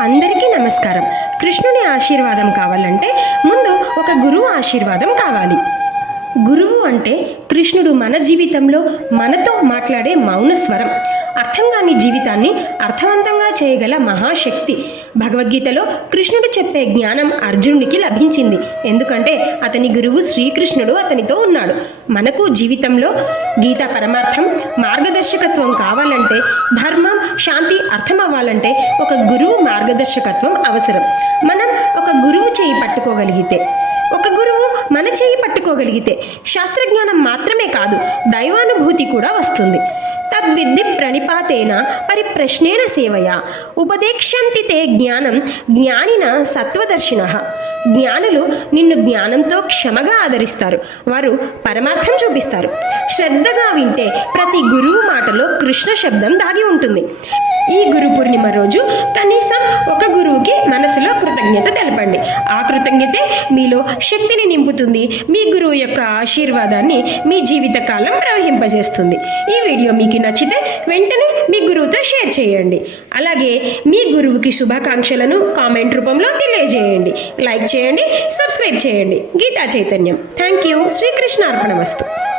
అందరికీ నమస్కారం. కృష్ణుని ఆశీర్వాదం కావాలంటే ముందు ఒక గురువు ఆశీర్వాదం కావాలి. గురువు అంటే కృష్ణుడు మన జీవితంలో మనతో మాట్లాడే మౌన స్వరం. అర్థం కాని జీవితాన్ని అర్థవంతంగా చేయగల మహాశక్తి. భగవద్గీతలో కృష్ణుడు చెప్పే జ్ఞానం అర్జునుడికి లభించింది. ఎందుకంటే అతని గురువు శ్రీకృష్ణుడు అతనితో ఉన్నాడు. మనకు జీవితంలో గీత పరమార్థం మార్గదర్శకత్వం కావాలంటే ధర్మం శాంతి అర్థం అవ్వాలంటే ఒక గురువు మార్గదర్శకత్వం అవసరం. మనం ఒక గురువు చేయి పట్టుకోగలిగితే ఒక గురువు మన చేయి పట్టుకోగలిగితే శాస్త్రజ్ఞానం మాత్రమే కాదు దైవానుభూతి కూడా వస్తుంది. తద్విద్ది ప్రణిపాతేన పరిప్రశ్నేన సేవయ. ఉపదేక్షంతి తే జ్ఞానం జ్ఞానిన సత్వదర్శిన. జ్ఞానులు నిన్ను జ్ఞానంతో క్షమగా ఆదరిస్తారు. వారు పరమార్థం చూపిస్తారు. శ్రద్ధగా వింటే ప్రతి గురువు మాటలో కృష్ణ శబ్దం దాగి ఉంటుంది. ఈ గురు పూర్ణిమ రోజు కనీసం ఒక గురువుకి మనసులో కృతజ్ఞత తెలపండి. ఆ కృతజ్ఞతే మీలో శక్తిని నింపుతుంది. మీ గురువు యొక్క ఆశీర్వాదాన్ని మీ జీవితకాలం ప్రవహింపజేస్తుంది. ఈ వీడియో మీకు నచ్చితే వెంటనే మీ గురువుతో షేర్ చేయండి. అలాగే మీ గురువుకి శుభాకాంక్షలను కామెంట్ రూపంలో తెలియజేయండి. లైక్ చేయండి సబ్స్క్రైబ్ చేయండి. గీతా చైతన్యం. Thank you. శ్రీకృష్ణ అర్పణమస్తు